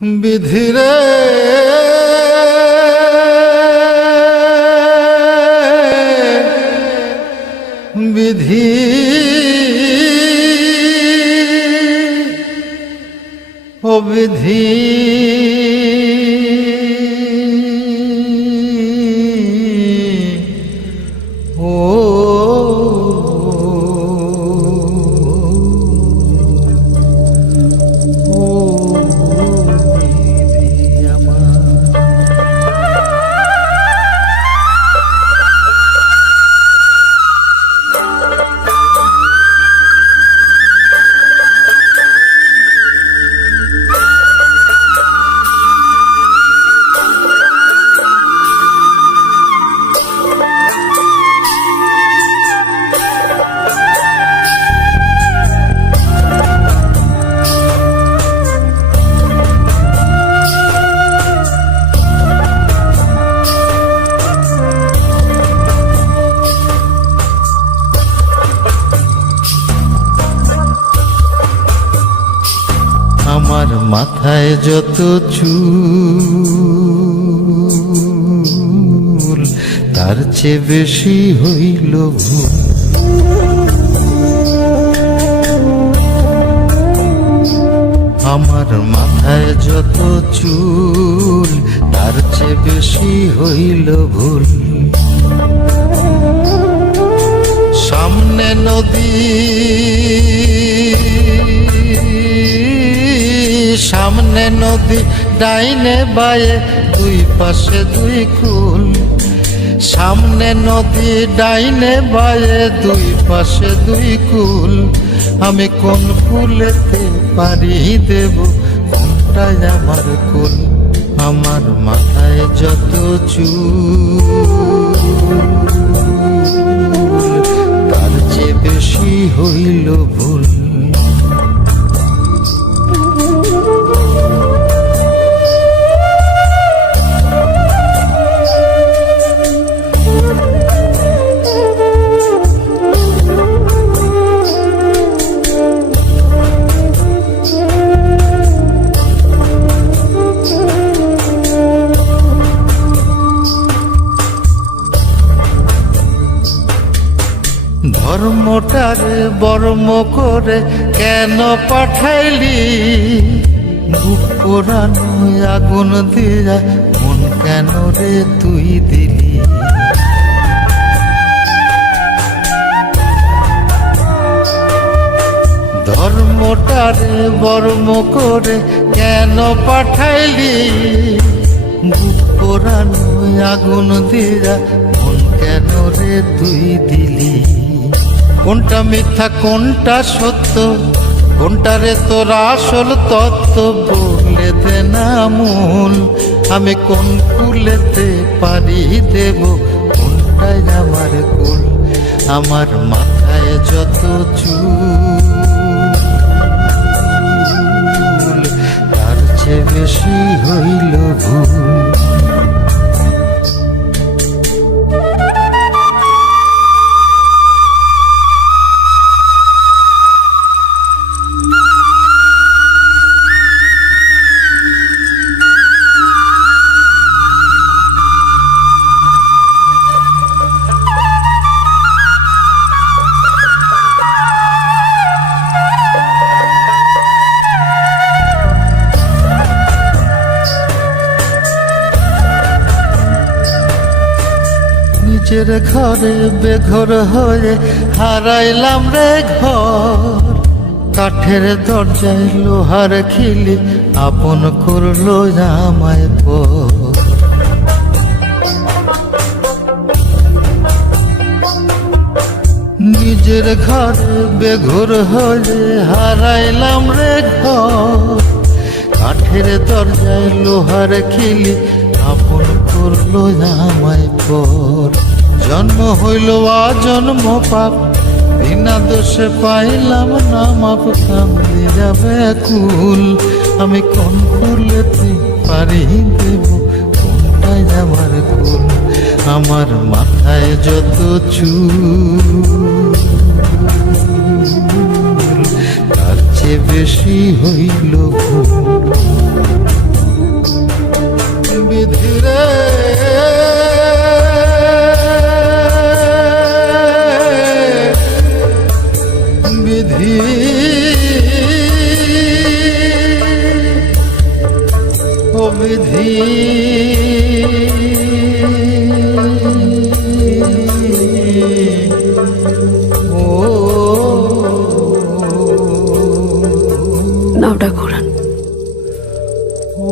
বিধিরে বিধি ও বিধি আমার মাথায় যত চুল তার চেয়ে বেশি হইল ভুল। আমার মাথায় যত চুল তার চেয়ে বেশি হইল ভুল। সামনে নদী সামনে নদী ডাইনে বায়ে দুই পাশে দুই কুল। সামনে নদী ডাইনে বায়ে দুই পাশে দুই কুল। আমি কোন কুলেতে পারি দেব কোনটাই আমার কুল। আমার মাথায় যত চুল তার চেয়ে বেশি হইল ভুল। ধর্মটারে বর্ম করে কেন পাঠাইলি? বুক পোড়ানো আগুন দিয়া মন কেন রে তুই দিলি? ধর্মটারে বর্ম করে কেন পাঠাইলি? বুক পোড়ানো আগুন দিয়া মন কেন রে তুই দিলি? কোনটা মিথ্যা কোনটা সত্য কোনটারে তোর আসল তত্ত্ব বলে দে না মূল। আমি কোন কুলেতে পারি দেব কোনটাই আমার কুল। আমার মাথায় যত চুল তার চেয়ে বেশি হইল ভুল। নিজের ঘরে বেঘর হয়ে হারাইলাম রে ঘর। কাঠের দরজায় লোহার খিলি আপন করলো আমায় পর। নিজের ঘরে বেঘর হয়ে হারাইলাম রে ঘর। কাঠের দরজায় লোহার খিলি আপন করলো আমায় পর। জন্ম হইল আজন্ম পাপ বিনা দোষে পাইলাম না মাপ। কামড়ে যাবে কুল আমি কোন কুলেতে পারি দেব কোনটাই আমার কুল। আমার মাথায় যত চুল তার চেয়ে বেশি হইল ভুল। বিধি ও বিধি ও নাওটা ঘোরান। ও